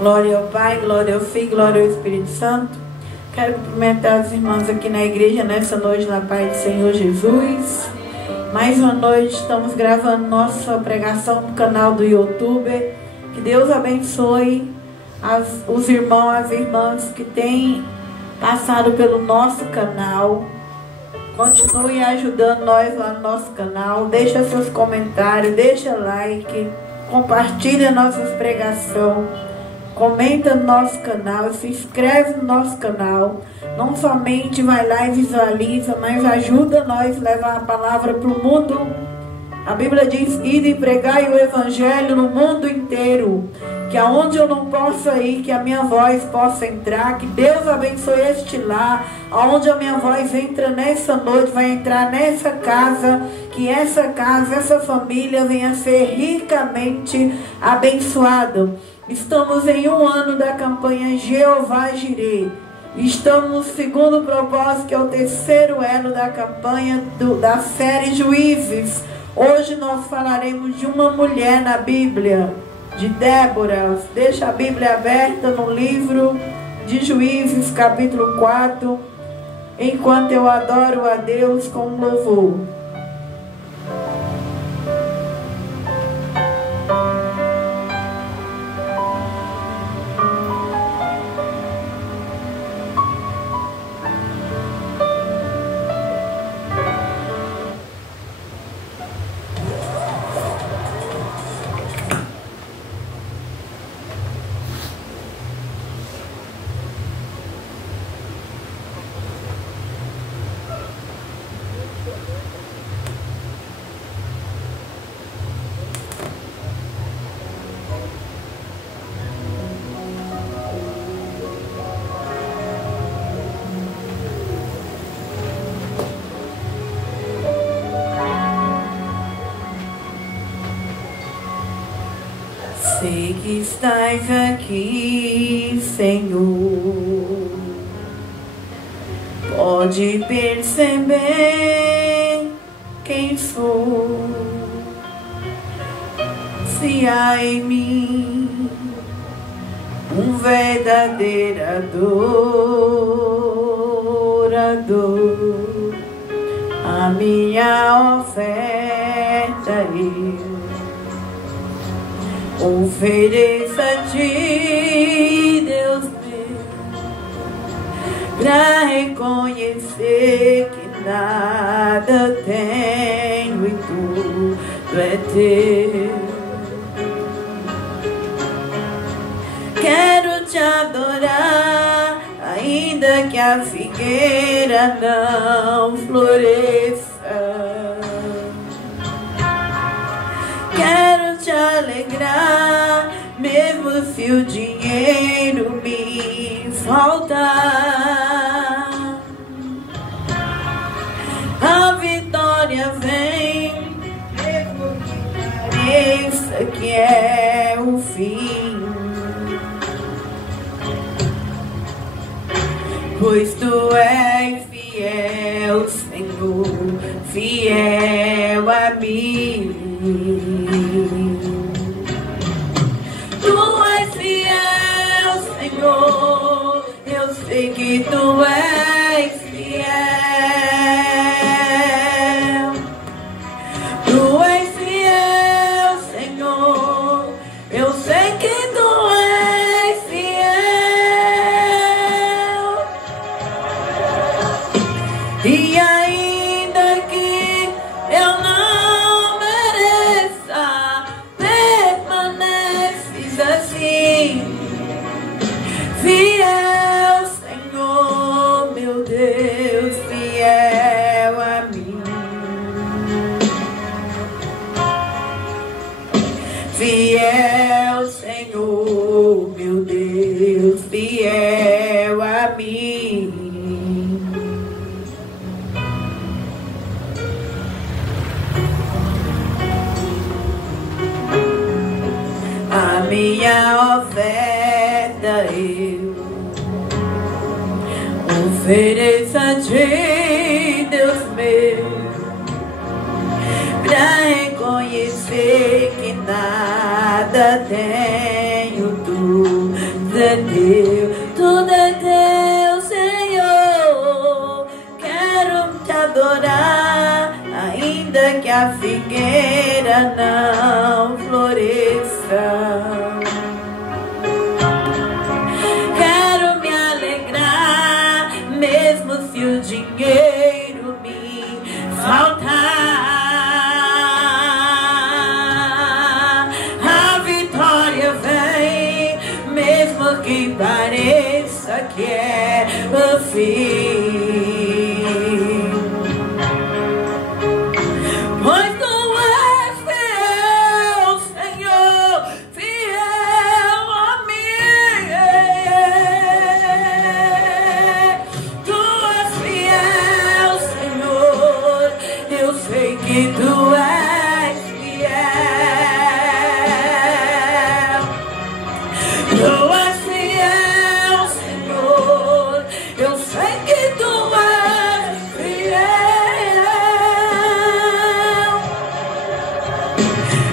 Glória ao Pai, glória ao Filho, glória ao Espírito Santo. Quero cumprimentar os irmãos aqui na igreja nessa noite, na paz do Senhor Jesus. Mais uma noite, estamos gravando nossa pregação no canal do YouTube. Que Deus abençoe os irmãos, as irmãs que têm passado pelo nosso canal. Continue ajudando nós lá no nosso canal. Deixa seus comentários, deixa like, compartilha nossas pregações, comenta no nosso canal, se inscreve no nosso canal. Não somente vai lá e visualiza, mas ajuda nós a levar a palavra para o mundo. A Bíblia diz: ide e pregai o Evangelho no mundo inteiro. Que aonde eu não possa ir, que a minha voz possa entrar. Que Deus abençoe este lar, aonde a minha voz entra nessa noite, vai entrar nessa casa. Que essa casa, essa família venha ser ricamente abençoada. Estamos em um ano da campanha Jeová Jireh. Estamos no segundo propósito, que é o terceiro elo da campanha da série Juízes. Hoje nós falaremos de uma mulher na Bíblia, de Débora. Deixa a Bíblia aberta no livro de Juízes, capítulo 4, enquanto eu adoro a Deus com louvor. Sei que estás aqui, Senhor. Pode perceber quem sou. Se há em mim um verdadeiro adorador, a minha oferta ofereça a ti, Deus meu, pra reconhecer que nada tenho e tudo é teu. Quero te adorar, ainda que a figueira não floresça. Quero te alegrar, mesmo se o dinheiro me faltar. A vitória vem, mesmo que pareça que é o fim. Pois tu és fiel, Senhor, fiel a mim. Tu és fiel, Senhor, eu sei que tu és fiel. Tu és fiel, Senhor, eu sei que tu és fiel. E ainda que eu não mereça, permaneces assim, fiel, Senhor, meu Deus, fiel a mim. Fiel, Senhor, meu Deus, fiel a mim. A minha oferta eu ofereço a ti, Deus meu, pra reconhecer que nada tenho, tu tudo é teu, Senhor. Quero te adorar, ainda que a figueira não floresça. Quero me alegrar, mesmo se o dinheiro me faltar. A vitória vem, mesmo que pareça que é o fim. Pois tu és fiel, Senhor, fiel a mim. Tu és fiel, Senhor, eu sei que tu és fiel. Tu és fiel, Senhor, eu sei que tu és fiel.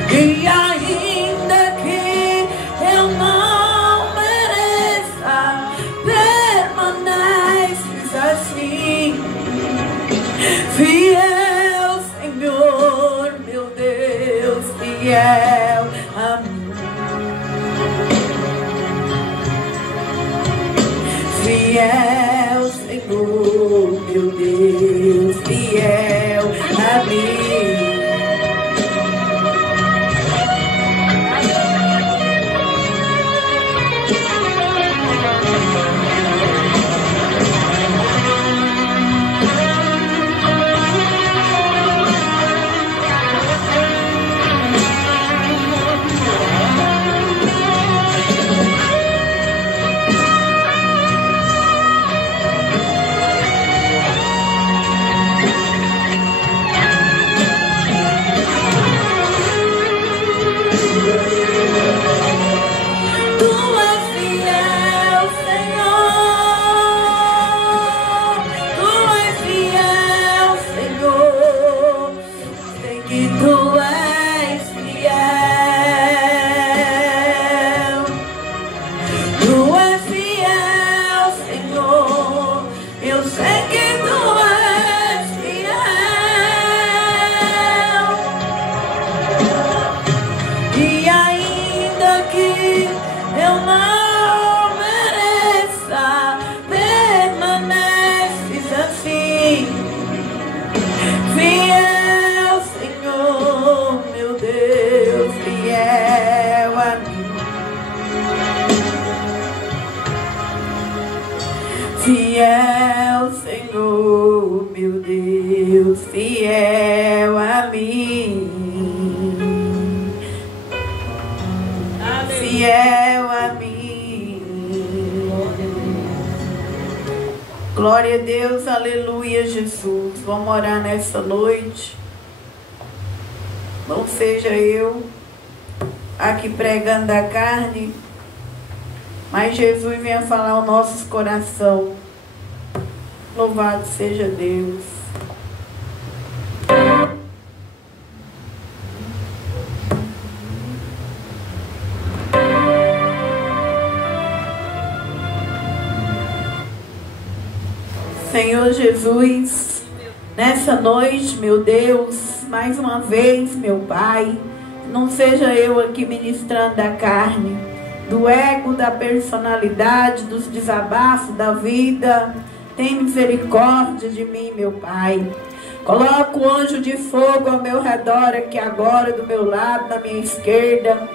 E ainda que eu não mereça, permaneces assim. Fiel, Senhor, meu Deus, fiel a mim. Fiel, Senhor, meu Deus, fiel a mim. Tu és fiel, Senhor. Tu és fiel, Senhor. Sei que tu és fiel. Tu és fiel, Senhor. Eu sei que tu és fiel. E ainda que eu não mereça, permaneces assim. Fiel, Senhor, meu Deus, fiel a mim. Fiel, Senhor, meu Deus, fiel a mim. Fiel a mim. Glória a Deus, aleluia, Jesus. Vamos orar nessa noite. Não seja eu aqui pregando a carne, mas Jesus venha falar ao nosso coração. Louvado seja Deus. Senhor Jesus, nessa noite, meu Deus, mais uma vez, meu Pai, não seja eu aqui ministrando da carne, do ego, da personalidade, dos desabafos da vida. Tem misericórdia de mim, meu Pai. Coloca o anjo de fogo ao meu redor aqui agora, do meu lado, na minha esquerda.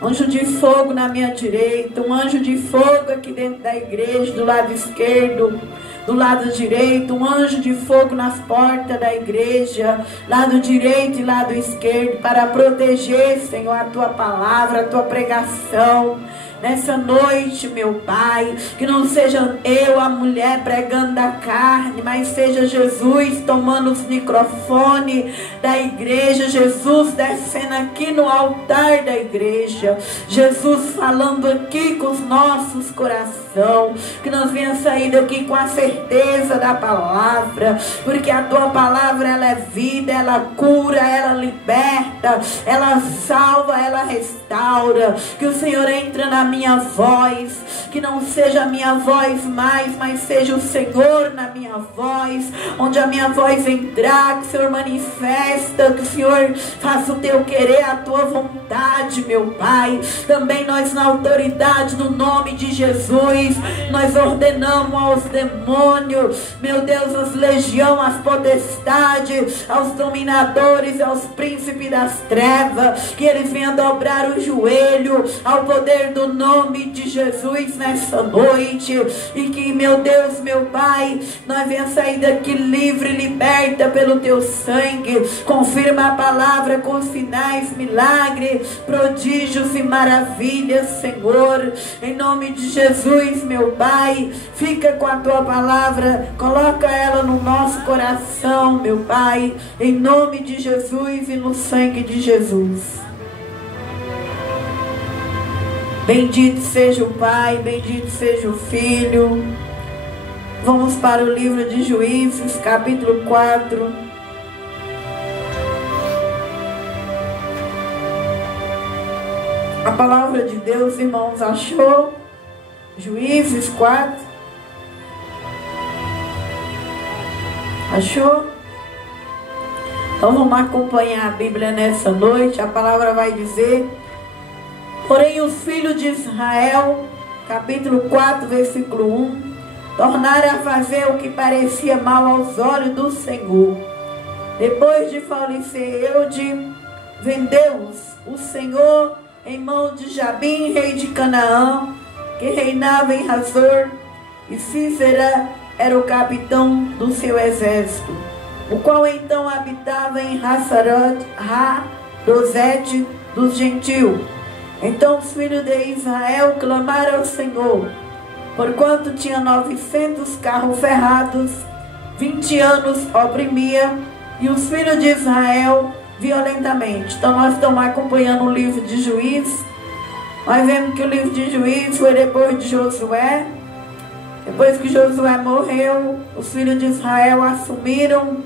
Anjo de fogo na minha direita, um anjo de fogo aqui dentro da igreja, do lado esquerdo, do lado direito, um anjo de fogo nas portas da igreja, lado direito e lado esquerdo, para proteger, Senhor, a Tua palavra, a Tua pregação. Nessa noite, meu Pai, que não seja eu, a mulher, pregando da carne, mas seja Jesus tomando os microfones da igreja, Jesus descendo aqui no altar da igreja, Jesus falando aqui com os nossos corações. coração, que nós venhamos sair daqui com a certeza da palavra, porque a tua palavra, ela é vida, ela cura, ela liberta, ela salva, ela restaura. Que o Senhor entre na minha voz, que não seja a minha voz mais, mas seja o Senhor na minha voz. Onde a minha voz entrar, que o Senhor manifesta, que o Senhor faça o teu querer, a tua vontade, meu Pai. Também nós, na autoridade do nome de Jesus, nós ordenamos aos demônios, meu Deus, as legiões, as potestades, aos dominadores, aos príncipes das trevas, que eles venham dobrar o joelho ao poder do nome de Jesus nessa noite. E que, meu Deus, meu Pai, nós venhamos sair daqui livre, liberta pelo teu sangue. Confirma a palavra com os sinais, milagres, prodígios e maravilhas, Senhor. Em nome de Jesus, meu Pai, fica com a tua palavra, coloca ela no nosso coração, meu Pai, em nome de Jesus e no sangue de Jesus. Bendito seja o Pai, bendito seja o Filho. Vamos para o livro de Juízes, capítulo 4. A palavra de Deus, irmãos, achou? Juízes 4. Achou? Então vamos acompanhar a Bíblia nessa noite. A palavra vai dizer: porém os filhos de Israel, capítulo 4, versículo 1, tornaram a fazer o que parecia mal aos olhos do Senhor. Depois de falecer Eude, vendeu-os o Senhor em mão de Jabim, rei de Canaã, que reinava em Hazor, e Sísera era o capitão do seu exército, o qual então habitava em Rosete dos gentios. Então os filhos de Israel clamaram ao Senhor, porquanto tinha 900 carros ferrados, 20 anos oprimia, e os filhos de Israel violentamente. Então nós estamos acompanhando o livro de Juízes. Nós vemos que o livro de Juízes foi depois de Josué. Depois que Josué morreu, os filhos de Israel assumiram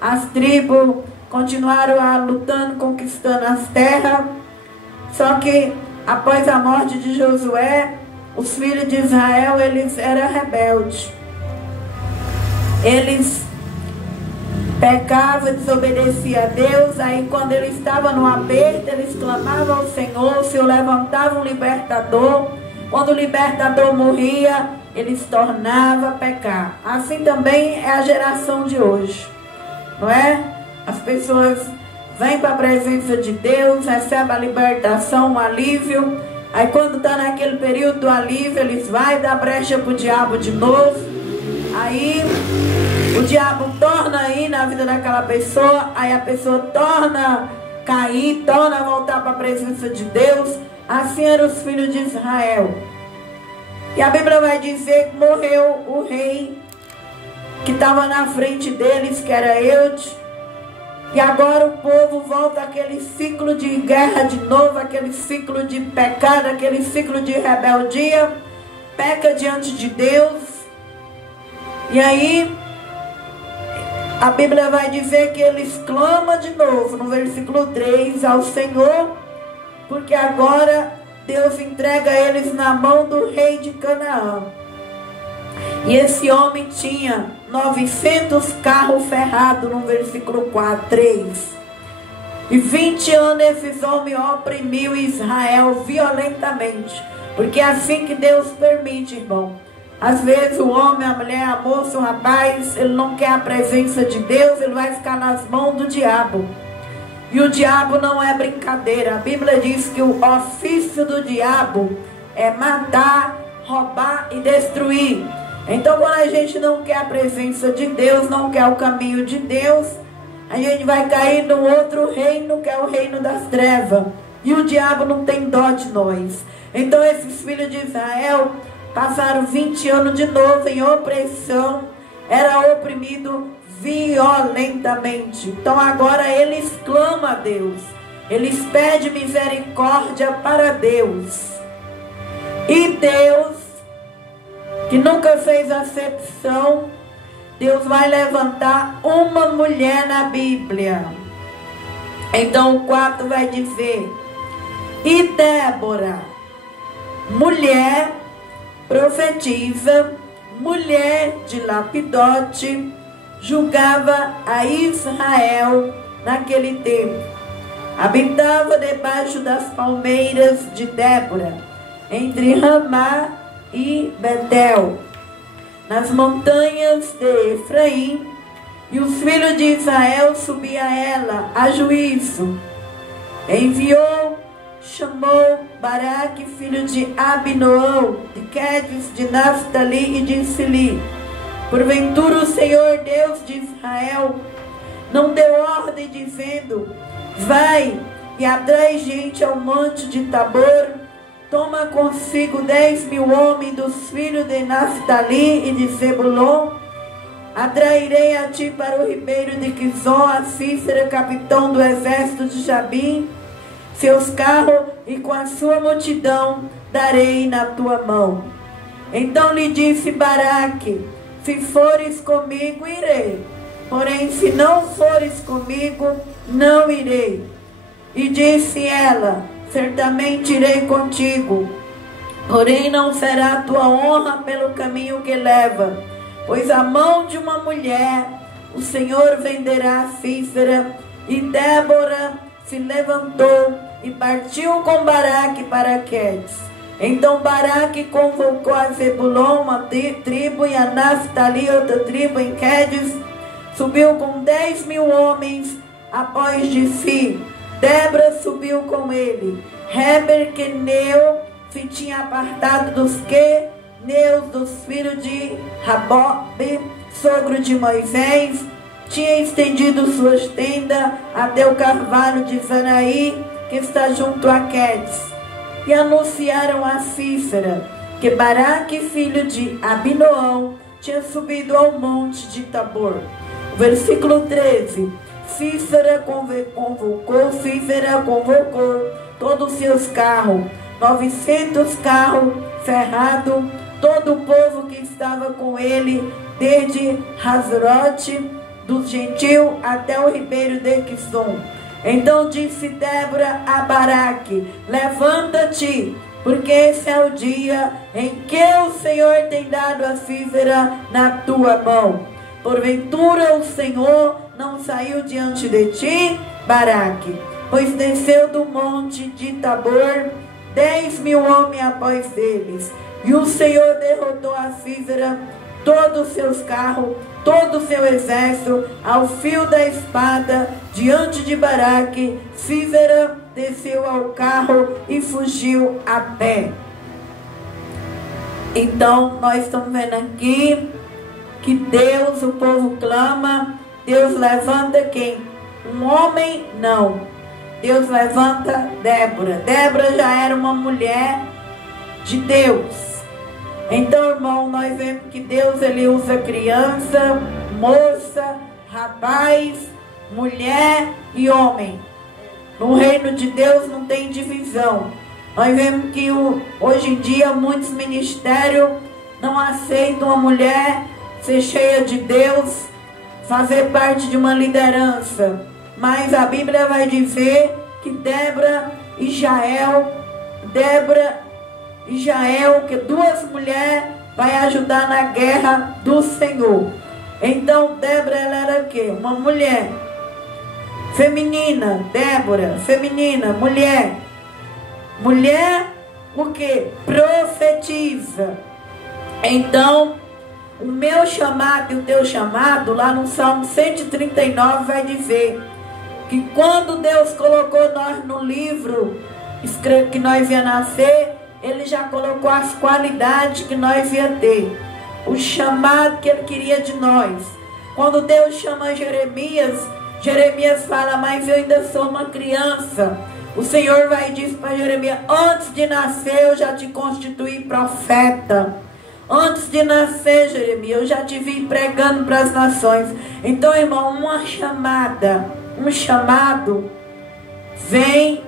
as tribos, continuaram lutando, conquistando as terras. Só que após a morte de Josué, os filhos de Israel, eles eram rebeldes. Eles pecavam, desobedeciam a Deus. Aí quando eles estavam no aperto, eles clamavam ao Senhor, o Senhor levantava um libertador. Quando o libertador morria, eles tornavam a pecar. Assim também é a geração de hoje, não é? As pessoas vêm para a presença de Deus, recebem a libertação, um alívio. Aí quando está naquele período do alívio, eles vão dar brecha para o diabo de novo. Aí o diabo torna aí na vida daquela pessoa. Aí a pessoa torna a cair, torna a voltar para a presença de Deus. Assim eram os filhos de Israel. E a Bíblia vai dizer que morreu o rei que estava na frente deles, que era Eude. E agora o povo volta àquele ciclo de guerra de novo, aquele ciclo de pecado, aquele ciclo de rebeldia. Peca diante de Deus. E aí a Bíblia vai dizer que eles clamam de novo, no versículo 3, ao Senhor, porque agora Deus entrega eles na mão do rei de Canaã. E esse homem tinha 900 carros ferrados, no versículo 3. E 20 anos esses homens oprimiu Israel violentamente. Porque é assim que Deus permite, irmão. Às vezes o homem, a mulher, a moça, o rapaz, ele não quer a presença de Deus, ele vai ficar nas mãos do diabo. E o diabo não é brincadeira. A Bíblia diz que o ofício do diabo é matar, roubar e destruir. Então quando a gente não quer a presença de Deus, não quer o caminho de Deus, a gente vai cair num outro reino, que é o reino das trevas. E o diabo não tem dó de nós. Então esses filhos de Israel passaram 20 anos de novo em opressão, era oprimido violentamente. Então agora eles clamam a Deus, eles pedem misericórdia para Deus. E Deus que nunca fez acepção, Deus vai levantar uma mulher na Bíblia. Então o 4 vai dizer: e Débora, mulher profetisa, mulher de Lapidote, julgava a Israel naquele tempo. Habitava debaixo das palmeiras de Débora, entre Ramá e Betel, nas montanhas de Efraim, e os filhos de Israel subiam a ela a juízo. Enviou, chamou Baraque, filho de Abinoão, de Quedes, de Naftali e disse-lhe: porventura o Senhor Deus de Israel não deu ordem dizendo: vai e atrai gente ao monte de Tabor, toma consigo 10.000 homens dos filhos de Naftali e de Zebulon, atrairei a ti para o ribeiro de Quizon a Cícera, capitão do exército de Jabim, seus carros e com a sua multidão darei na tua mão. Então lhe disse Baraque: se fores comigo, irei, porém se não fores comigo, não irei. E disse ela: certamente irei contigo, porém não será a tua honra pelo caminho que leva, pois a mão de uma mulher o Senhor venderá a Cícera. E Débora se levantou e partiu com Baraque para Quedes. Então Baraque convocou a Zebulon, uma tribo, e a Naftali, outra tribo em Quedes. Subiu com 10.000 homens após de si. Débora subiu com ele. Heber, queneu, se tinha apartado dos queneus, dos filhos de Rabobe, sogro de Moisés, tinha estendido suas tendas até o carvalho de Zanaí, que está junto a Quedes. E anunciaram a Cícera que Baraque, filho de Abinoão, tinha subido ao monte de Tabor. Versículo 13. Cícera convocou todos os seus carros, 900 carros ferrados, todo o povo que estava com ele, desde Hazerote dos gentios até o ribeiro de Quizon. Então disse Débora a Baraque: levanta-te, porque esse é o dia em que o Senhor tem dado a Cícera na tua mão. Porventura o Senhor não saiu diante de ti, Baraque, pois desceu do monte de Tabor 10.000 homens após eles. E o Senhor derrotou a Cícera, todos os seus carros, todo o seu exército, ao fio da espada, diante de Baraque. Cícera desceu ao carro e fugiu a pé. Então nós estamos vendo aqui que Deus, o povo clama, Deus levanta quem? Um homem? Não. Deus levanta Débora. Débora já era uma mulher de Deus. Então, irmão, nós vemos que Deus, ele usa criança, moça, rapaz, mulher e homem. No reino de Deus não tem divisão. Nós vemos que hoje em dia muitos ministérios não aceitam a mulher ser cheia de Deus, fazer parte de uma liderança. Mas a Bíblia vai dizer que Débora e Jael, que duas mulheres vai ajudar na guerra do Senhor. Então Débora, ela era o quê? Uma mulher feminina. Débora, feminina, mulher. Mulher, o quê? Profetiza. Então, o meu chamado e o teu chamado, lá no Salmo 139, vai dizer que quando Deus colocou nós no livro que nós ia nascer, Ele já colocou as qualidades que nós ia ter, o chamado que Ele queria de nós. Quando Deus chama Jeremias, Jeremias fala: mas eu ainda sou uma criança. O Senhor vai dizer para Jeremias: antes de nascer eu já te constituí profeta. Antes de nascer, Jeremias, eu já te vi pregando para as nações. Então, irmão, um chamado vem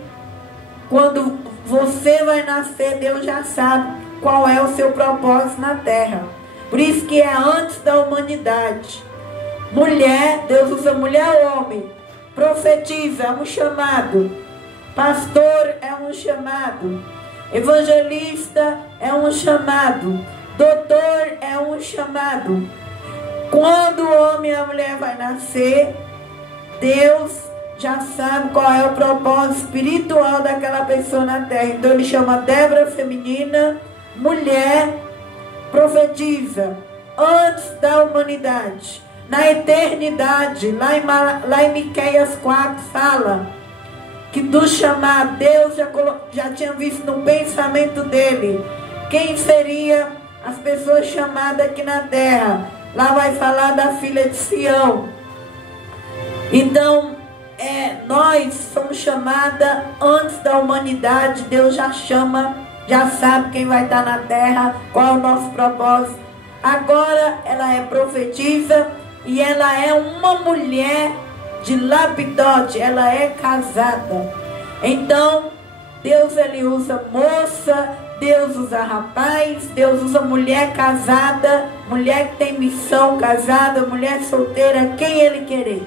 quando você vai nascer. Deus já sabe qual é o seu propósito na terra. Por isso que é antes da humanidade. Mulher, Deus usa mulher ou homem. Profetiza, é um chamado. Pastor é um chamado. Evangelista é um chamado. Doutor é um chamado. Quando o homem e a mulher vai nascer, Deus já sabe qual é o propósito espiritual daquela pessoa na terra. Então ele chama Débora feminina, mulher, profetiza, antes da humanidade. Na eternidade, lá em Miqueias 4 fala que do chamado, Deus já tinha visto no pensamento dele quem seria as pessoas chamadas aqui na terra. Lá vai falar da filha de Sião. Então, nós somos chamadas antes da humanidade. Deus já chama, já sabe quem vai estar na terra, qual é o nosso propósito. Agora ela é profetisa e ela é uma mulher de lapidote, ela é casada. Então, Deus ele usa moça, Deus usa rapaz, Deus usa mulher casada, mulher que tem missão casada, mulher solteira, quem ele querer.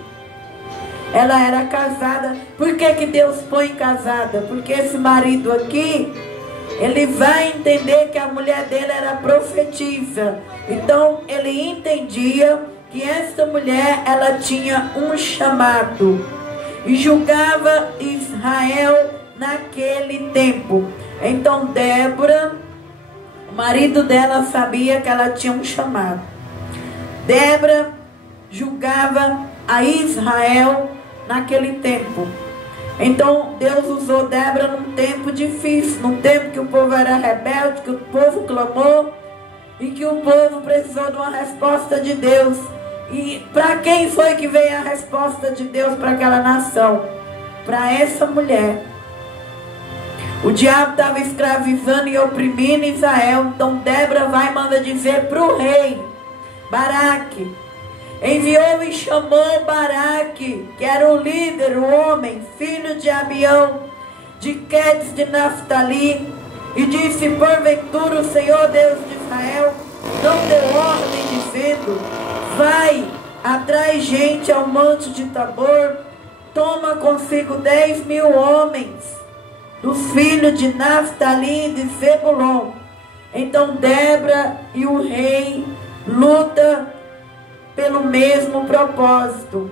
Ela era casada. Por que Deus põe casada? Porque esse marido aqui, ele vai entender que a mulher dele era profetisa. Então ele entendia que essa mulher, ela tinha um chamado e julgava Israel naquele tempo. Então Débora, o marido dela sabia que ela tinha um chamado. Débora julgava a Israel naquele tempo. Então Deus usou Débora num tempo difícil, num tempo que o povo era rebelde, que o povo clamou e que o povo precisou de uma resposta de Deus. E para quem foi que veio a resposta de Deus para aquela nação? Para essa mulher. O diabo estava escravizando e oprimindo Israel. Então Débora vai e manda dizer para o rei Baraque. Enviou e chamou Baraque, que era o líder, o homem, filho de Abião, de Quedes de Naftali, e disse: porventura o Senhor Deus de Israel não deu ordem dizendo: vai, atrai gente ao monte de Tabor, toma consigo 10.000 homens, dos filhos de Naftali e de Zebulon. Então Débora e o rei lutam pelo mesmo propósito.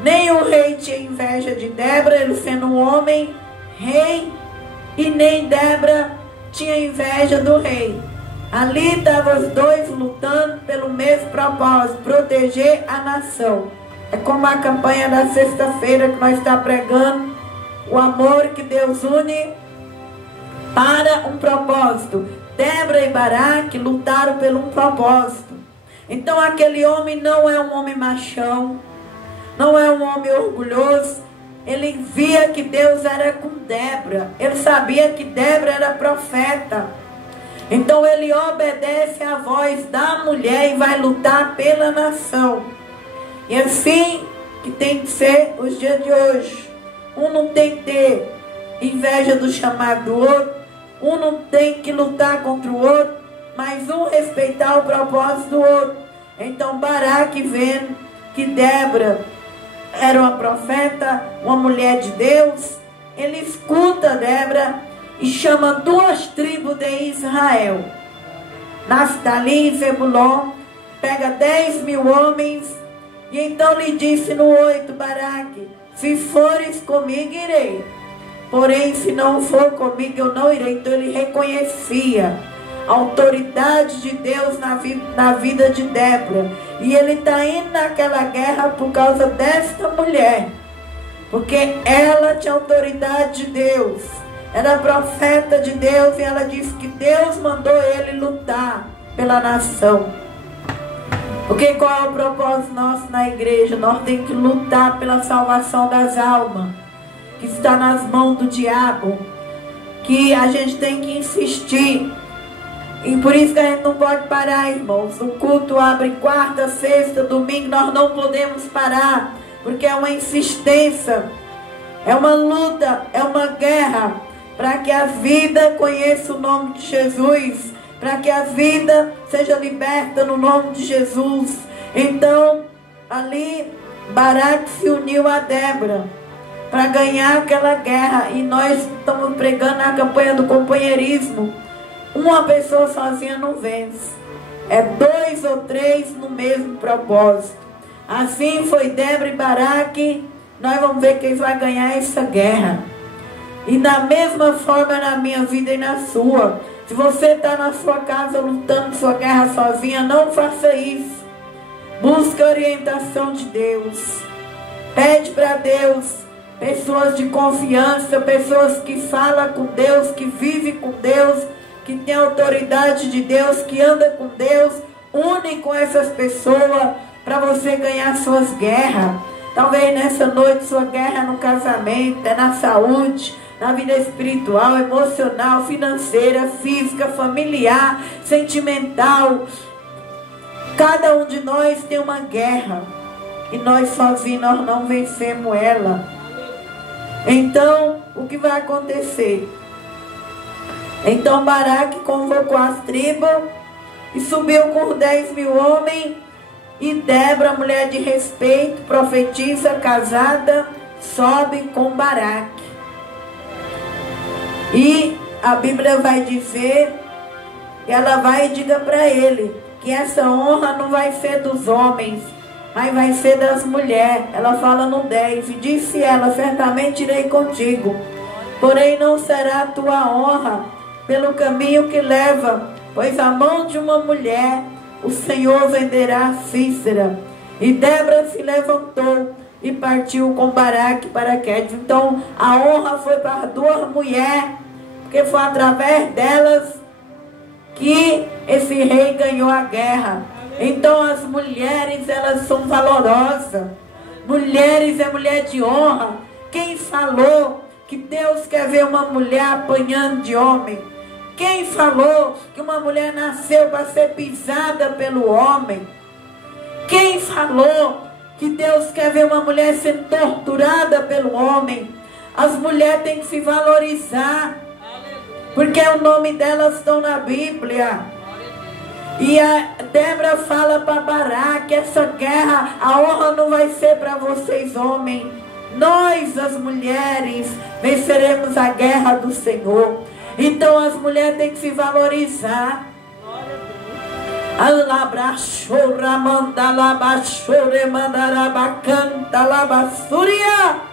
Nem o rei tinha inveja de Débora, ele sendo um homem rei, e nem Débora tinha inveja do rei. Ali estavam os dois lutando pelo mesmo propósito, proteger a nação. É como a campanha da sexta-feira que nós estamos pregando, o amor que Deus une para um propósito. Débora e Baraque lutaram por um propósito. Então aquele homem não é um homem machão, não é um homem orgulhoso. Ele via que Deus era com Débora, ele sabia que Débora era profeta. Então ele obedece à voz da mulher e vai lutar pela nação. E assim que tem que ser os dias de hoje. Um não tem que ter inveja do chamado do outro, um não tem que lutar contra o outro, mas um respeitar o propósito do outro. Então Baraque, vendo que Débora era uma profeta, uma mulher de Deus, ele escuta Débora e chama 2 tribos de Israel, Naftali e Zebulon, pega 10.000 homens, e então lhe disse no 8, Baraque: se fores comigo, irei. Porém, se não for comigo, eu não irei. Então ele reconhecia a autoridade de Deus na vida de Débora. E ele está indo naquela guerra por causa desta mulher. Porque ela tinha autoridade de Deus. Era profeta de Deus e ela disse que Deus mandou ele lutar pela nação. Porque qual é o propósito nosso na igreja? Nós temos que lutar pela salvação das almas, que está nas mãos do diabo, que a gente tem que insistir. E por isso que a gente não pode parar, irmãos. O culto abre quarta, sexta, domingo, nós não podemos parar, porque é uma insistência, é uma luta, é uma guerra, para que a vida conheça o nome de Jesus, para que a vida seja liberta no nome de Jesus. Então, ali, Baraque se uniu a Débora para ganhar aquela guerra. E nós estamos pregando a campanha do companheirismo. Uma pessoa sozinha não vence. É 2 ou 3 no mesmo propósito. Assim foi Débora e Baraque. Nós vamos ver quem vai ganhar essa guerra. E da mesma forma na minha vida e na sua. Se você está na sua casa lutando sua guerra sozinha, não faça isso. Busque a orientação de Deus. Pede para Deus pessoas de confiança, pessoas que falam com Deus, que vivem com Deus, que tem autoridade de Deus, que anda com Deus. Une com essas pessoas para você ganhar suas guerras. Talvez nessa noite sua guerra é no casamento, é na saúde, na vida espiritual, emocional, financeira, física, familiar, sentimental. Cada um de nós tem uma guerra e nós sozinhos nós não vencemos ela. Então, o que vai acontecer? Então Baraque convocou as tribos e subiu com 10.000 homens. E Débora, mulher de respeito, profetisa, casada, sobe com Baraque. E a Bíblia vai dizer, ela vai e diga para ele, que essa honra não vai ser dos homens, mas vai ser das mulheres. Ela fala no 10, e disse ela, certamente irei contigo, porém não será a tua honra pelo caminho que leva, pois a mão de uma mulher o Senhor venderá a Cícera. E Débora se levantou e partiu com Baraque para Quedes. Então a honra foi para 2 mulheres, porque foi através delas que esse rei ganhou a guerra. Então as mulheres, elas são valorosas. Mulheres é mulher de honra. Quem falou que Deus quer ver uma mulher apanhando de homem? Quem falou que uma mulher nasceu para ser pisada pelo homem? Quem falou que Deus quer ver uma mulher sendo torturada pelo homem? As mulheres têm que se valorizar, porque o nome delas estão na Bíblia. E a Débora fala para Baraque, essa guerra, a honra não vai ser para vocês homens. Nós, as mulheres, venceremos a guerra do Senhor. Então as mulheres têm que se valorizar. Alabrachora mandalabachore mandarabacanta labassuria.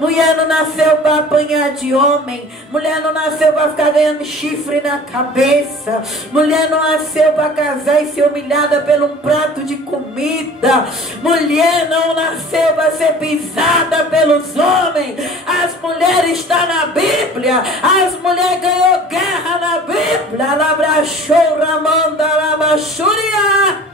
Mulher não nasceu para apanhar de homem. Mulher não nasceu para ficar ganhando chifre na cabeça. Mulher não nasceu para casar e ser humilhada por um prato de comida. Mulher não nasceu para ser pisada pelos homens. As mulheres estão na Bíblia. As mulheres ganhou guerra na Bíblia. Labrachou ramanda labachúria.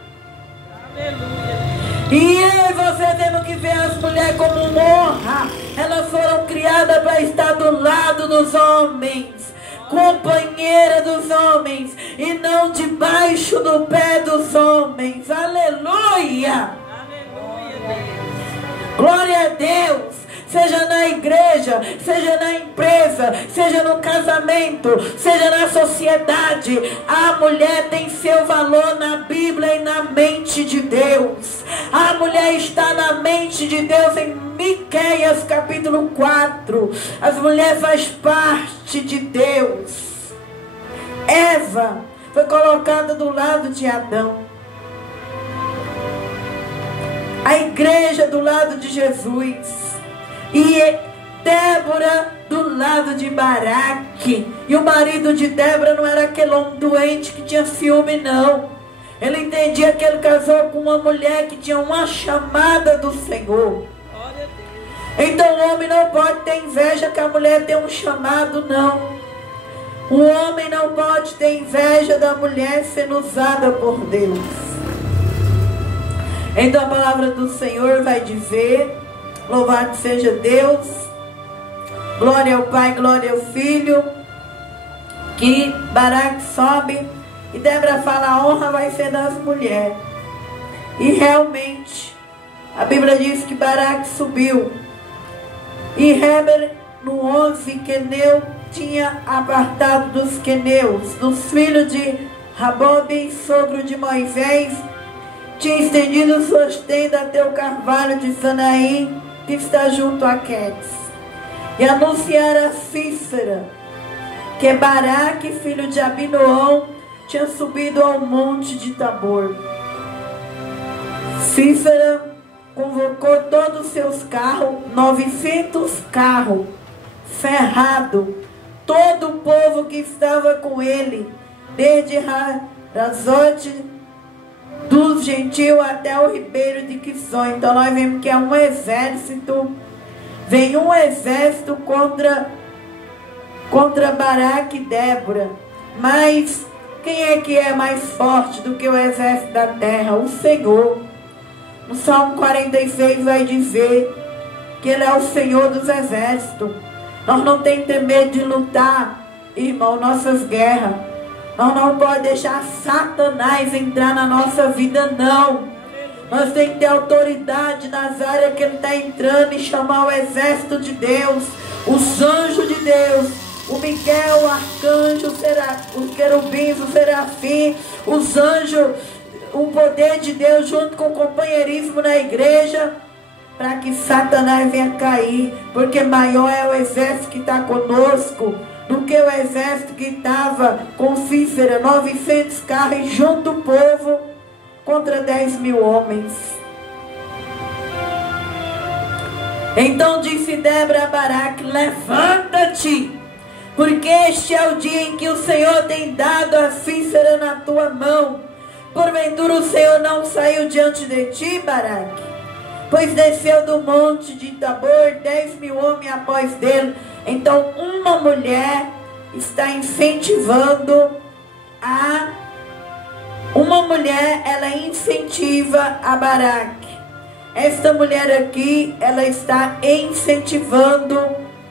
Aleluia. E eu e você temos que ver as mulheres como honra. Elas foram criadas para estar do lado dos homens, companheira dos homens, e não debaixo do pé dos homens. Aleluia! Aleluia. Glória a Deus! Seja na igreja, seja na empresa, seja no casamento, seja na sociedade, a mulher tem seu valor na Bíblia e na mente de Deus. A mulher está na mente de Deus em Miqueias capítulo 4. As mulheres fazem parte de Deus. Eva foi colocada do lado de Adão. A igreja do lado de Jesus. E Débora do lado de Baraque. E o marido de Débora não era aquele homem doente que tinha ciúme, não. Ele entendia que ele casou com uma mulher que tinha uma chamada do Senhor. Então o homem não pode ter inveja que a mulher tem um chamado, não. O homem não pode ter inveja da mulher sendo usada por Deus. Então a palavra do Senhor vai dizer... Louvado seja Deus, glória ao Pai, glória ao Filho, que Baraque sobe e Débora fala, a honra vai ser das mulheres. E realmente, a Bíblia diz que Baraque subiu. E Heber, no 11, Queneu, tinha apartado dos queneus, dos filhos de Rabobe, sogro de Moisés, tinha estendido suas tendas até o carvalho de Sanaim, que está junto a Quedes, e anunciara a Sísera que Baraque, filho de Abinoão, tinha subido ao monte de Tabor. Sísera convocou todos os seus carros, 900 carros, ferrado, todo o povo que estava com ele, desde Razote dos gentios até o ribeiro de Quissó. Então nós vemos que é um exército, vem um exército contra Baraque e Débora. Mas quem é que é mais forte do que o exército da terra? O Senhor. No Salmo 46 vai dizer que Ele é o Senhor dos exércitos. Nós não temos que ter medo de lutar, irmão, nossas guerras. Nós não podemos deixar Satanás entrar na nossa vida, não. Nós temos que ter autoridade nas áreas que ele está entrando e chamar o exército de Deus, os anjos de Deus, o Miguel, o arcanjo, os querubins, o serafim, os anjos, o poder de Deus junto com o companheirismo na igreja, para que Satanás venha cair, porque maior é o exército que está conosco do que o exército que estava com Sísera, 900 carros, e junto o povo contra 10.000 homens. Então disse Débora a Baraque: levanta-te, porque este é o dia em que o Senhor tem dado a Sísera na tua mão. Porventura o Senhor não saiu diante de ti, Baraque? Pois desceu do monte de Tabor 10.000 homens após dele. Então uma mulher está incentivando ela incentiva a Baraque. Esta mulher aqui, ela está incentivando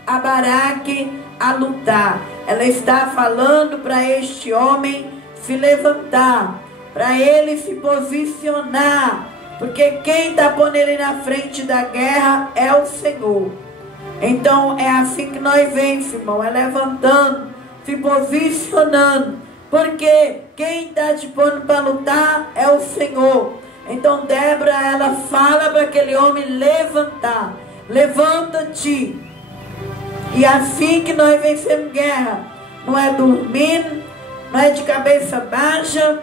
a Baraque a lutar. Ela está falando para este homem se levantar, para ele se posicionar, porque quem está pondo ele na frente da guerra é o Senhor. Então é assim que nós vemos, irmão, é levantando, se posicionando, porque quem está te pondo para lutar é o Senhor. Então Débora, ela fala para aquele homem levantar: levanta-te. E assim que nós vencemos guerra, não é dormindo, não é de cabeça baixa,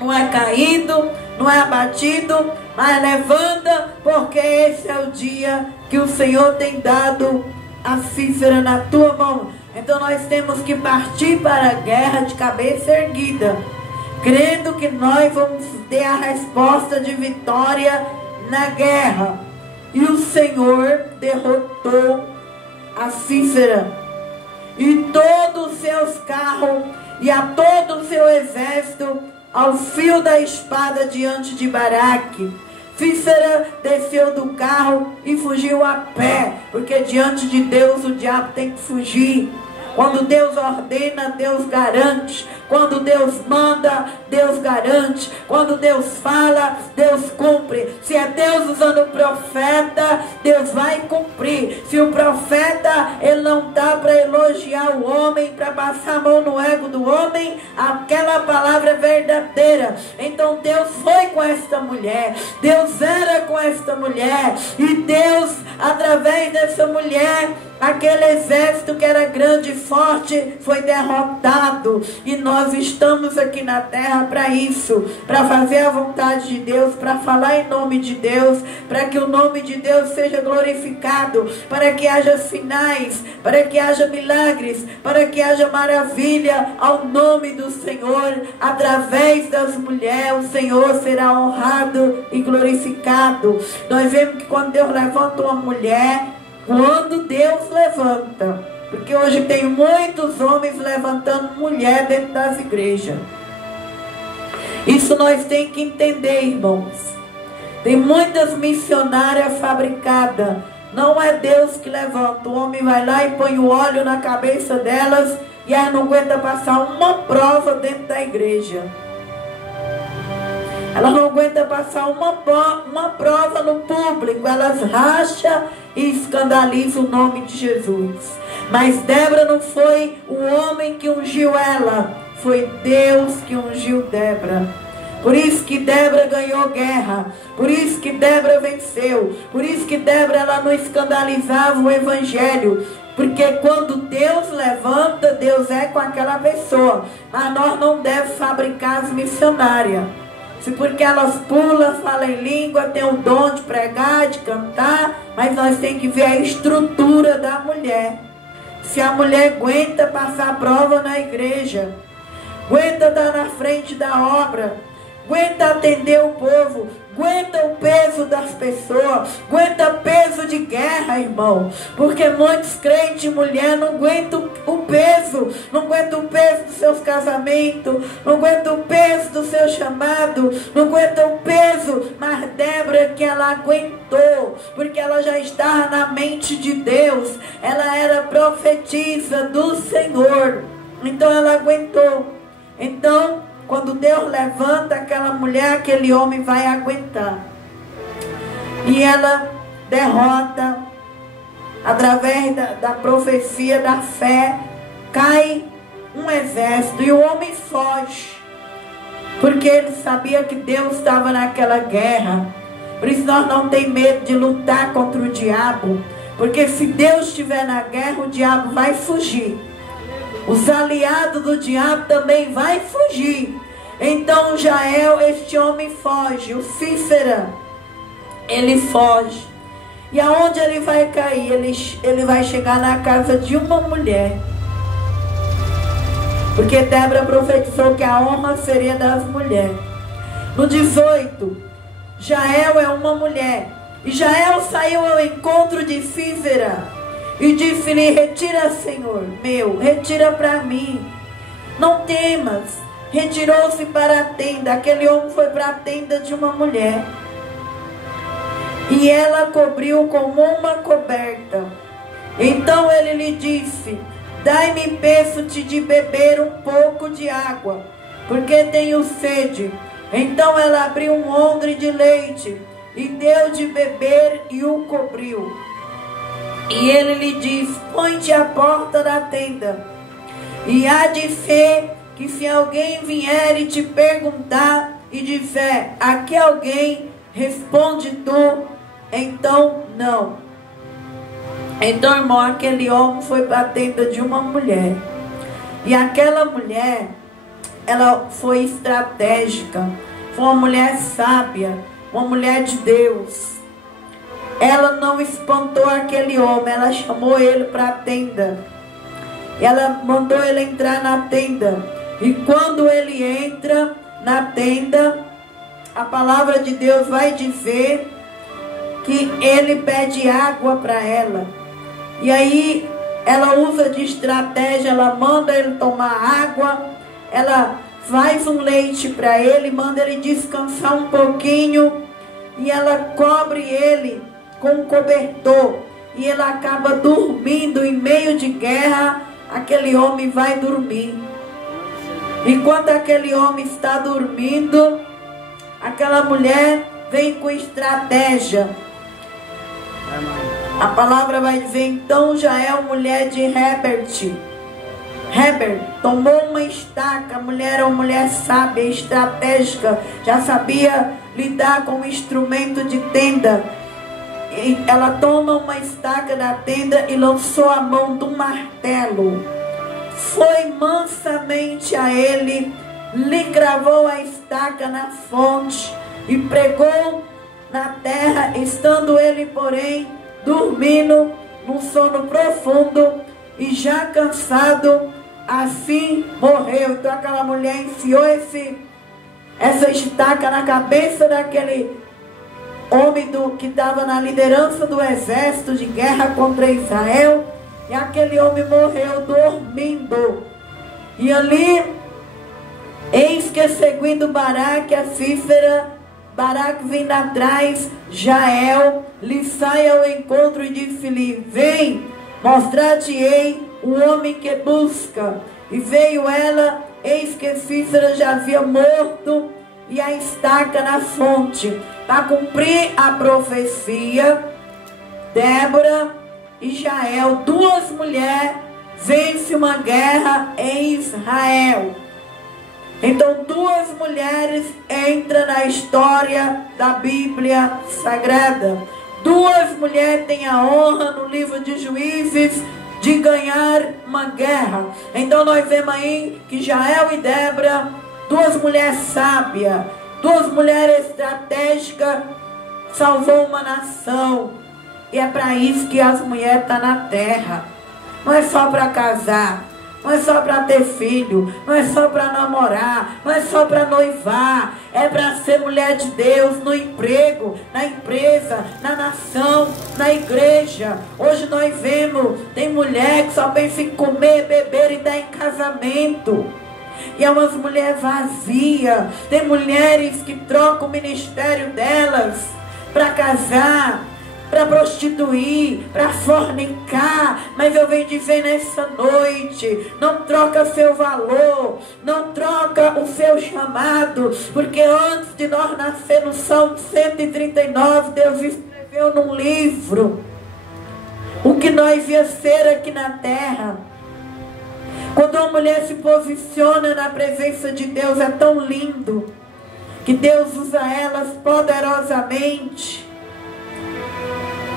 não é caído, não é abatido, mas levanta, porque esse é o dia que o Senhor tem dado a Sísera na tua mão. Então nós temos que partir para a guerra de cabeça erguida, crendo que nós vamos ter a resposta de vitória na guerra. E o Senhor derrotou a Sísera e todos os seus carros e a todo o seu exército ao fio da espada diante de Baraque. Sísera desceu do carro e fugiu a pé, porque diante de Deus o diabo tem que fugir. Quando Deus ordena, Deus garante. Quando Deus manda, Deus garante. Quando Deus fala, Deus cumpre. Se é Deus usando o profeta, Deus vai cumprir. Se o profeta, ele não está para elogiar o homem, para passar a mão no ego do homem, aquela palavra é verdadeira. Então Deus foi com esta mulher, Deus era com esta mulher, e Deus, através dessa mulher, aquele exército que era grande e forte foi derrotado. E nós estamos aqui na terra para isso, para fazer a vontade de Deus, para falar em nome de Deus, para que o nome de Deus seja glorificado, para que haja sinais, para que haja milagres, para que haja maravilha ao nome do Senhor. Através das mulheres o Senhor será honrado e glorificado. Nós vemos que quando Deus levanta uma mulher, quando Deus levanta, porque hoje tem muitos homens levantando mulher dentro das igrejas. Isso nós temos que entender, irmãos. Tem muitas missionárias fabricadas. Não é Deus que levanta. O homem vai lá e põe o óleo na cabeça delas e elas não aguentam passar uma prova dentro da igreja. Elas não aguentam passar uma prova no público. Elas racham e escandalizam o nome de Jesus. Mas Débora não foi o homem que ungiu ela, foi Deus que ungiu Débora. Por isso que Débora ganhou guerra, por isso que Débora venceu, por isso que Débora ela não escandalizava o evangelho. Porque quando Deus levanta, Deus é com aquela pessoa. Mas nós não devemos fabricar as missionárias. Se porque elas pulam, falam em língua, tem o dom de pregar, de cantar, mas nós temos que ver a estrutura da mulher. Se a mulher aguenta passar a prova na igreja, aguenta estar na frente da obra, aguenta atender o povo, aguenta o peso das pessoas, aguenta peso de guerra, irmão. Porque muitos crentes e mulher não aguentam o peso, não aguentam o peso dos seus casamentos, não aguentam o peso do seu chamado, não aguentam o peso. Mas Débora que ela aguentou, porque ela já estava na mente de Deus, ela era profetisa do Senhor, então ela aguentou. Então, quando Deus levanta aquela mulher, aquele homem vai aguentar. E ela derrota, através da profecia, da fé, cai um exército e o homem foge. Porque ele sabia que Deus estava naquela guerra. Por isso nós não temos medo de lutar contra o diabo. Porque se Deus estiver na guerra, o diabo vai fugir. Os aliados do diabo também vai fugir. Então Jael, este homem foge. O Sísera, ele foge. E aonde ele vai cair? Ele vai chegar na casa de uma mulher. Porque Débora profetizou que a honra seria das mulheres. No 18, Jael é uma mulher. E Jael saiu ao encontro de Sísera e disse-lhe: retira, Senhor meu, retira para mim, não temas. Retirou-se para a tenda. Aquele homem foi para a tenda de uma mulher, e ela cobriu com uma coberta. Então ele lhe disse: dai-me, peço-te, de beber um pouco de água, porque tenho sede. Então ela abriu um odre de leite e deu de beber e o cobriu. E ele lhe disse: põe-te à porta da tenda, e há de ser que se alguém vier e te perguntar e disser: aqui alguém, responde tu, então não. Então, irmão, aquele homem foi para a tenda de uma mulher. E aquela mulher, ela foi estratégica, foi uma mulher sábia, uma mulher de Deus. Ela não espantou aquele homem, ela chamou ele para a tenda. Ela mandou ele entrar na tenda. E quando ele entra na tenda, a palavra de Deus vai dizer que ele pede água para ela. E aí ela usa de estratégia, ela manda ele tomar água, ela faz um leite para ele, manda ele descansar um pouquinho, e ela cobre ele com um cobertor, e ele acaba dormindo em meio de guerra. Aquele homem vai dormir. Enquanto aquele homem está dormindo, aquela mulher vem com estratégia. A palavra vai dizer: então Jael, mulher de Heber, tomou uma estaca. A mulher era uma mulher sábia, estratégica, já sabia lidar com o instrumento de tenda. E ela toma uma estaca da tenda e lançou a mão do martelo. Foi mansamente a ele, lhe cravou a estaca na fonte e pregou na terra, estando ele, porém, dormindo num sono profundo e já cansado, assim morreu. Então aquela mulher enfiou essa estaca na cabeça daquele homem que estava na liderança do exército de guerra contra Israel, e aquele homem morreu dormindo. E ali, eis que seguindo Baraque a Sísera, Baraque vindo atrás, Jael lhe sai ao encontro e disse-lhe: vem, mostrar-te-ei o homem que busca. E veio ela, eis que Sísera já havia morto, e a estaca na fonte. Para cumprir a profecia, Débora e Jael. Duas mulheres vencem uma guerra em Israel. Então duas mulheres entram na história da Bíblia Sagrada. Duas mulheres têm a honra no livro de Juízes de ganhar uma guerra. Então nós vemos aí que Jael e Débora, duas mulheres sábias, duas mulheres estratégicas, salvou uma nação. E é para isso que as mulheres estão na terra. Não é só para casar, não é só para ter filho, não é só para namorar, não é só para noivar. É para ser mulher de Deus no emprego, na empresa, na nação, na igreja. Hoje nós vemos, tem mulher que só pensa em comer, beber e dar em casamento. E é umas mulheres vazias. Tem mulheres que trocam o ministério delas para casar, para prostituir, para fornicar. Mas eu venho dizer nessa noite, não troca seu valor, não troca o seu chamado, porque antes de nós nascer no Salmo 139, Deus escreveu num livro o que nós ia ser aqui na terra. Quando uma mulher se posiciona na presença de Deus, é tão lindo que Deus usa elas poderosamente.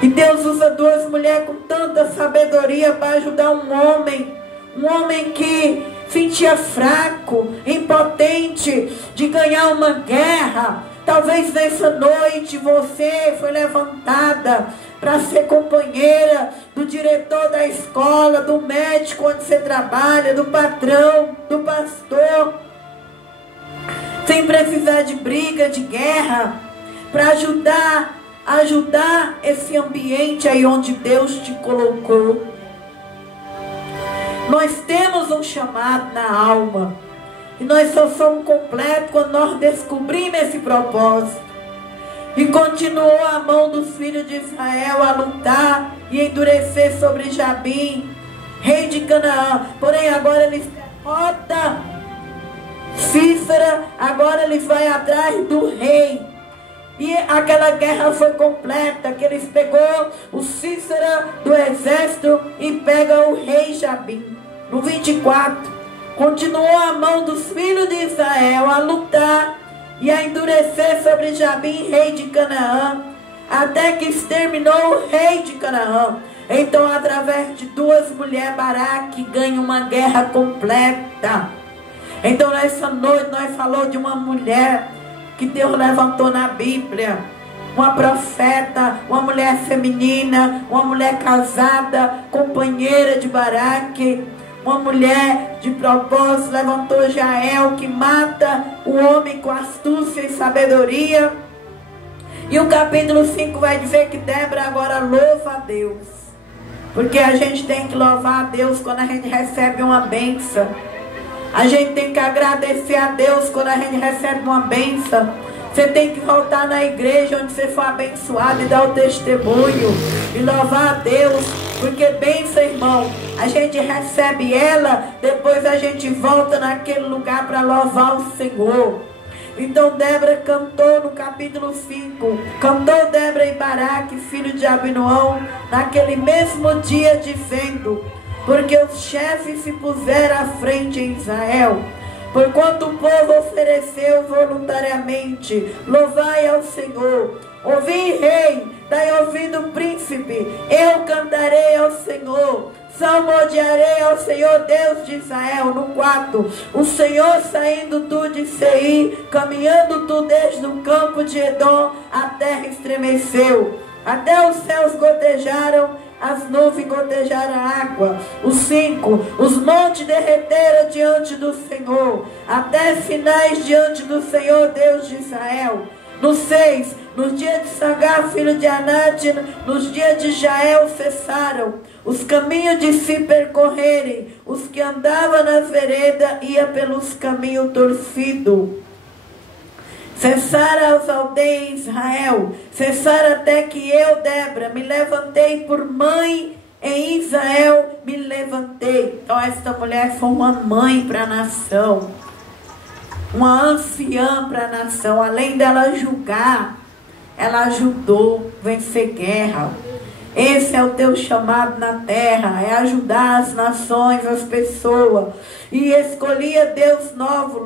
E Deus usa duas mulheres com tanta sabedoria para ajudar um homem que sentia fraco, impotente de ganhar uma guerra. Talvez nessa noite você foi levantada para ser companheira do diretor da escola, do médico onde você trabalha, do patrão, do pastor, sem precisar de briga, de guerra, para ajudar esse ambiente aí onde Deus te colocou. Nós temos um chamado na alma, e nós só somos completos quando nós descobrimos esse propósito. E continuou a mão dos filhos de Israel a lutar e endurecer sobre Jabim, rei de Canaã. Porém agora eles derrotam Sísera, agora eles vão atrás do rei. E aquela guerra foi completa, que eles pegou o Sísera do exército e pega o rei Jabim. No 24, continuou a mão dos filhos de Israel a lutar e a endurecer sobre Jabim, rei de Canaã, até que exterminou o rei de Canaã. Então, através de duas mulheres, Baraque ganha uma guerra completa. Então, nessa noite, nós falamos de uma mulher que Deus levantou na Bíblia, uma profeta, uma mulher feminina, uma mulher casada, companheira de Baraque, uma mulher de propósito. Levantou Jael, que mata o homem com astúcia e sabedoria. E o capítulo 5 vai dizer que Débora agora louva a Deus, porque a gente tem que louvar a Deus quando a gente recebe uma bênção. A gente tem que agradecer a Deus quando a gente recebe uma bênção. Você tem que voltar na igreja onde você foi abençoado e dar o testemunho e louvar a Deus, porque bênção, irmão, a gente recebe ela, depois a gente volta naquele lugar para louvar o Senhor. Então Débora cantou no capítulo 5, cantou Débora e Baraque, filho de Abinoão, naquele mesmo dia, dizendo: porque os chefes se puseram à frente em Israel, porquanto o povo ofereceu voluntariamente, louvai ao Senhor. Ouvi, rei, dai ouvido, príncipe, eu cantarei ao Senhor, salmodiarei ao Senhor Deus de Israel. No 4, o Senhor saindo tu de Seir, caminhando tu desde o campo de Edom, a terra estremeceu, até os céus gotejaram, as nuvens gotejaram a água. O 5, os montes derreteram diante do Senhor, até finais diante do Senhor Deus de Israel. No 6, nos dias de Sagar, filho de Anate, nos dias de Jael cessaram os caminhos de se percorrerem, os que andavam nas veredas iam pelos caminhos torcidos. Cessaram as aldeias em Israel, cessaram até que eu, Débora, me levantei por mãe em Israel, me levantei. Então esta mulher foi uma mãe para a nação, uma anciã para a nação. Além dela julgar, ela ajudou a vencer guerra. Esse é o teu chamado na terra, é ajudar as nações, as pessoas. E escolhia Deus novo,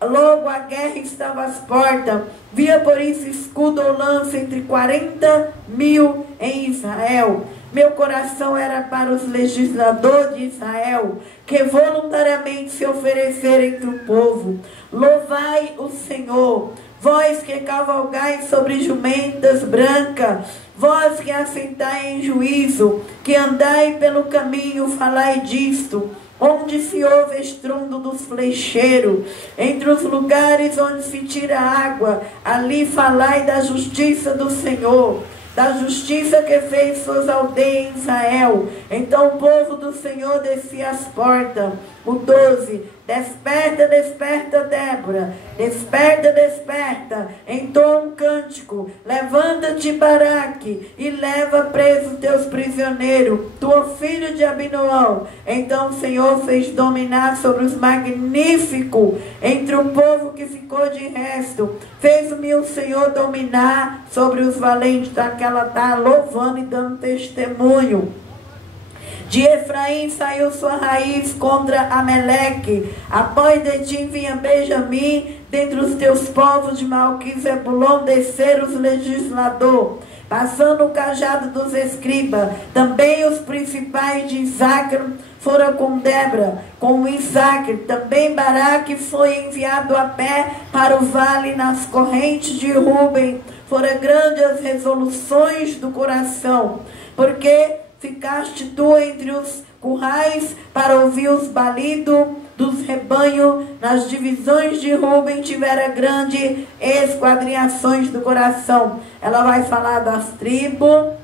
logo a guerra estava às portas. Via por isso escudo ou lança entre 40.000 em Israel. Meu coração era para os legisladores de Israel, que voluntariamente se ofereceram entre o povo. Louvai o Senhor, vós que cavalgais sobre jumentas brancas, vós que assentai em juízo, que andai pelo caminho, falai disto. Onde se ouve estrondo dos flecheiros, entre os lugares onde se tira água, ali falai da justiça do Senhor, da justiça que fez suas aldeias em Israel. Então o povo do Senhor descia às portas. O 12, desperta, desperta, Débora, desperta, desperta, entoa um cântico, levanta-te, Baraque, e leva preso teus prisioneiros, tu filho de Abinoão. Então o Senhor fez dominar sobre os magníficos, entre o povo que ficou de resto. Fez-me o Senhor dominar sobre os valentes. Daquela tá louvando e dando testemunho. De Efraim saiu sua raiz contra Ameleque. Após de ti vinha Benjamim, dentre os teus povos de Malquis-Zebulon desceram os legisladores, passando o cajado dos escribas. Também os principais de Isaac foram com Débora, com Isaac. Também Baraque foi enviado a pé para o vale nas correntes de Ruben. Foram grandes as resoluções do coração, porque ficaste tu entre os currais para ouvir os balidos dos rebanhos. Nas divisões de Ruben tivera grande esquadrinhações do coração. Ela vai falar das tribos.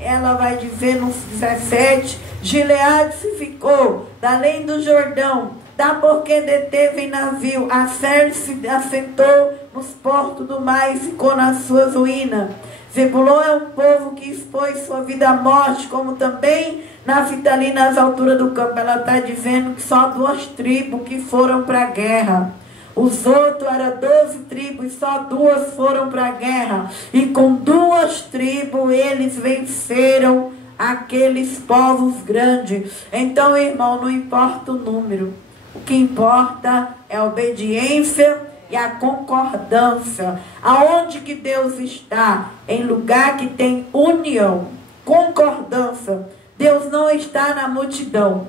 Ela vai dizer no 17: Gileade se ficou da além do Jordão, da porque deteve em navio. A Ser se assentou nos portos do mar e ficou nas suas ruínas. Zebulon é um povo que expôs sua vida à morte, como também Naftali nas alturas do campo. Ela está dizendo que só 2 tribos que foram para a guerra. Os outros eram 12 tribos e só 2 foram para a guerra. E com 2 tribos eles venceram aqueles povos grandes. Então, irmão, não importa o número. O que importa é a obediência e a concordância. Aonde que Deus está? Em lugar que tem união, concordância. Deus não está na multidão.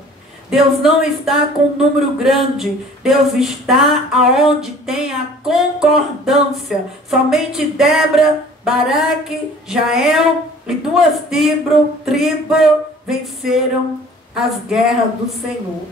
Deus não está com um número grande. Deus está aonde tem a concordância. Somente Débora, Baraque, Jael e 2 tribos venceram as guerras do Senhor.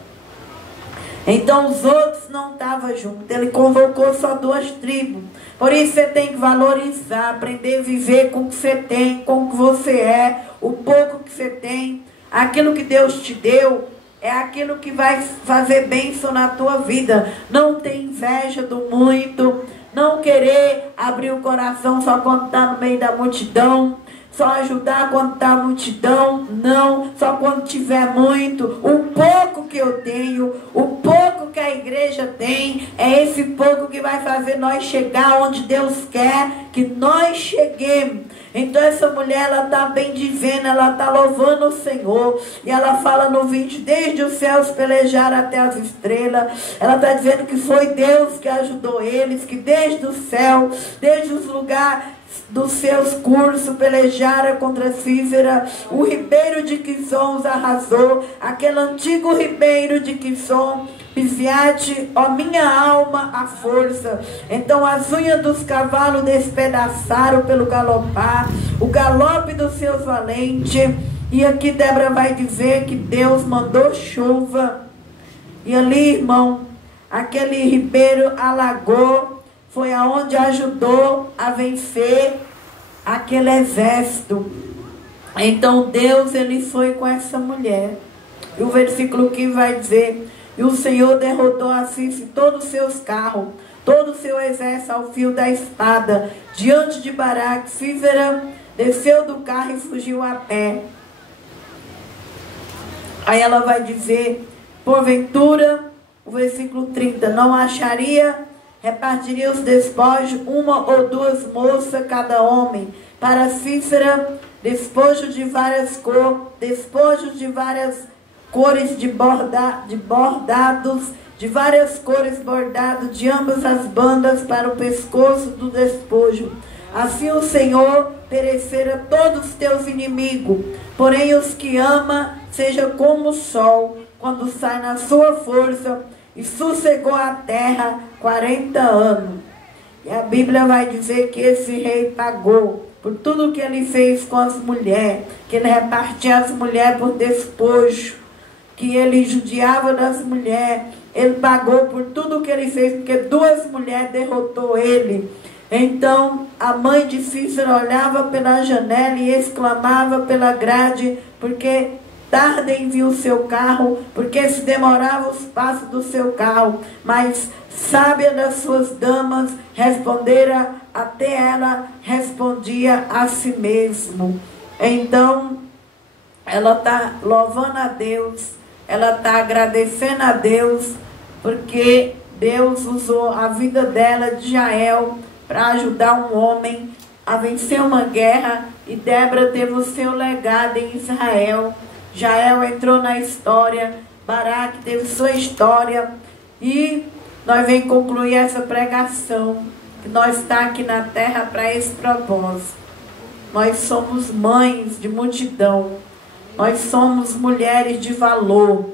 Então os outros não estavam juntos. Ele convocou só 2 tribos. Por isso você tem que valorizar, aprender a viver com o que você tem, com o que você é, o pouco que você tem. Aquilo que Deus te deu é aquilo que vai fazer bênção na tua vida. Não ter inveja do muito. Não querer abrir o coração só quando está no meio da multidão. Só ajudar quando está a multidão. Não, só quando tiver muito. O pouco que eu tenho, o pouco que a igreja tem, é esse pouco que vai fazer nós chegar onde Deus quer que nós cheguemos. Então essa mulher, ela está bem dizendo, ela está louvando o Senhor. E ela fala no 20, desde os céus pelejaram até as estrelas. Ela está dizendo que foi Deus que ajudou eles, que desde o céu, desde os lugares dos seus cursos pelejaram contra Císera. O ribeiro de Quizon os arrasou, aquele antigo ribeiro de Quizon. Pisiate, ó minha alma, a força. Então as unhas dos cavalos despedaçaram pelo galopar, o galope dos seus valentes. E aqui Débora vai dizer que Deus mandou chuva. E ali, irmão, aquele ribeiro alagou. Foi aonde ajudou a vencer aquele exército. Então Deus, ele foi com essa mulher. E o versículo 15 vai dizer: e o Senhor derrotou assim todos os seus carros, todo o seu exército ao fio da espada, diante de Baraque. Císera desceu do carro e fugiu a pé. Aí ela vai dizer, porventura, o versículo 30, não acharia, repartiria os despojos, 1 ou 2 moças cada homem, para Císera despojos de várias cores de bordados, de várias cores bordados de ambas as bandas para o pescoço do despojo. Assim o Senhor perecera todos os teus inimigos, porém os que ama seja como o sol, quando sai na sua força, e sossegou a terra 40 anos. E a Bíblia vai dizer que esse rei pagou por tudo que ele fez com as mulheres, que ele repartia as mulheres por despojo, que ele judiava das mulheres. Ele pagou por tudo que ele fez, porque 2 mulheres derrotou ele. Então a mãe de Cícera olhava pela janela e exclamava pela grade, porque tarde envia o seu carro, porque se demorava os passos do seu carro. Mas sábia das suas damas respondera, até ela respondia a si mesmo. Então ela está louvando a Deus, ela está agradecendo a Deus, porque Deus usou a vida dela, de Jael, para ajudar um homem a vencer uma guerra. E Débora teve o seu legado em Israel. Jael entrou na história, Baraque teve sua história. E nós vamos concluir essa pregação, que nós estamos aqui na terra para esse propósito. Nós somos mães de multidão, nós somos mulheres de valor.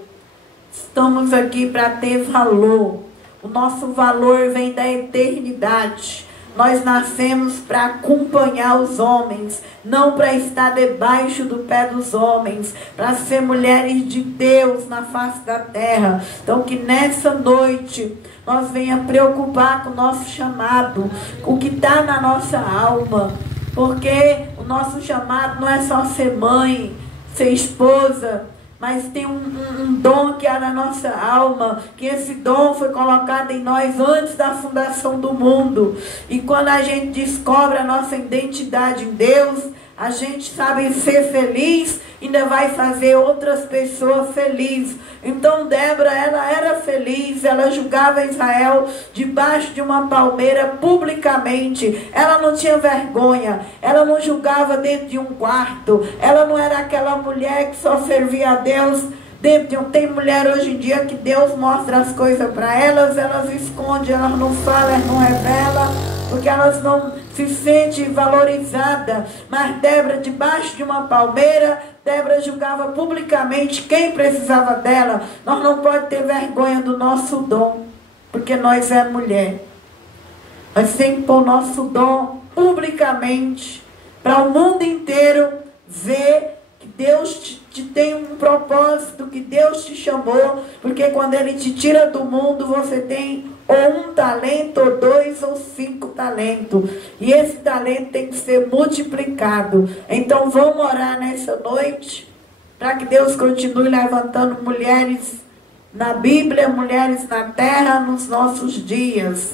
Estamos aqui para ter valor. O nosso valor vem da eternidade. Nós nascemos para acompanhar os homens, não para estar debaixo do pé dos homens, para ser mulheres de Deus na face da terra. Então que nessa noite nós venha preocupar com o nosso chamado, com o que está na nossa alma, porque o nosso chamado não é só ser mãe, ser esposa, mas tem um dom que há na nossa alma, que esse dom foi colocado em nós antes da fundação do mundo. E quando a gente descobre a nossa identidade em Deus, a gente sabe ser feliz, ainda vai fazer outras pessoas felizes. Então Débora, ela era feliz, ela julgava Israel debaixo de uma palmeira publicamente. Ela não tinha vergonha, ela não julgava dentro de um quarto, ela não era aquela mulher que só servia a Deus dentro de um... Tem mulher hoje em dia que Deus mostra as coisas para elas, elas escondem, elas não falam, elas não revelam, porque elas não se sentem valorizadas. Mas Débora, debaixo de uma palmeira, Débora julgava publicamente quem precisava dela. Nós não podemos ter vergonha do nosso dom, porque nós é mulher. Nós temos que pôr o nosso dom publicamente, para o mundo inteiro ver que Deus te tem um propósito, que Deus te chamou, porque quando Ele te tira do mundo, você tem ou 1 talento, ou 2 ou 5 talentos. E esse talento tem que ser multiplicado. Então vamos orar nessa noite, para que Deus continue levantando mulheres na Bíblia, mulheres na terra, nos nossos dias.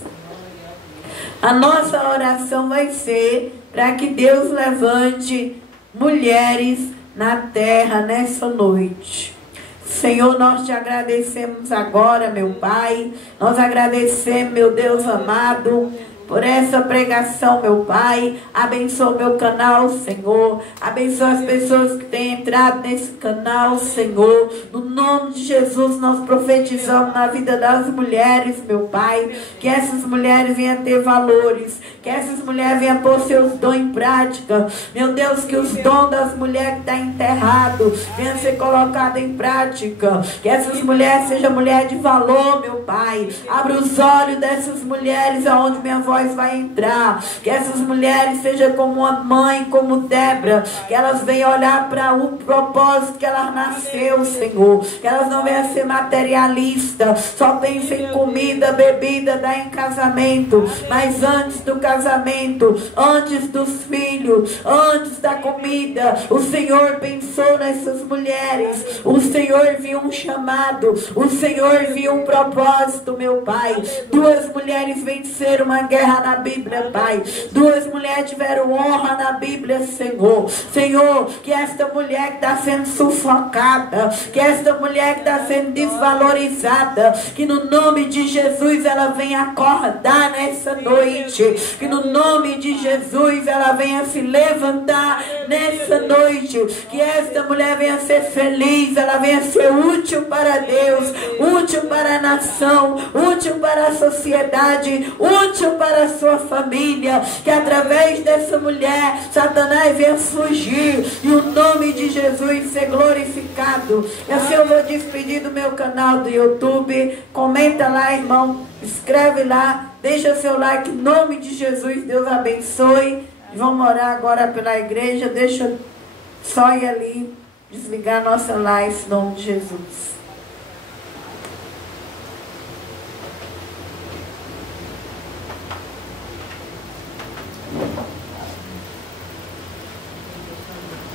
A nossa oração vai ser para que Deus levante mulheres na terra nessa noite. Senhor, nós te agradecemos agora, meu Pai. Nós agradecemos, meu Deus amado, por essa pregação, meu Pai. Abençoa o meu canal, Senhor. Abençoa as pessoas que têm entrado nesse canal, Senhor. No nome de Jesus, nós profetizamos na vida das mulheres, meu Pai. Que essas mulheres venham ter valores. Que essas mulheres venham pôr seus dons em prática. Meu Deus, que os dons das mulheres que estão enterrados venham ser colocados em prática. Que essas mulheres sejam mulheres de valor, meu Pai. Abra os olhos dessas mulheres aonde minha voz vai entrar. Que essas mulheres sejam como uma mãe, como Débora, que elas venham olhar para o propósito que elas nasceu, Senhor. Que elas não venham ser materialistas, só pensem em comida, bebida, dar em casamento, mas antes do casamento, antes dos filhos, antes da comida, o Senhor pensou nessas mulheres. O Senhor viu um chamado, o Senhor viu um propósito, meu Pai. 2 mulheres venceram uma guerra guerra na Bíblia, Pai. 2 mulheres tiveram honra na Bíblia, Senhor. Senhor, que esta mulher que está sendo sufocada, que esta mulher que está sendo desvalorizada, que no nome de Jesus ela venha acordar nessa noite, que no nome de Jesus ela venha se levantar nessa noite, que esta mulher venha ser feliz, ela venha ser útil para Deus, útil para a nação, útil para a sociedade, útil para a sua família, que através dessa mulher Satanás venha fugir e o nome de Jesus ser glorificado. E assim eu vou despedir do meu canal do YouTube. Comenta lá, irmão, escreve lá, deixa seu like, em nome de Jesus, Deus abençoe. Vamos orar agora pela igreja. Deixa só ir ali desligar nossa live em nome de Jesus.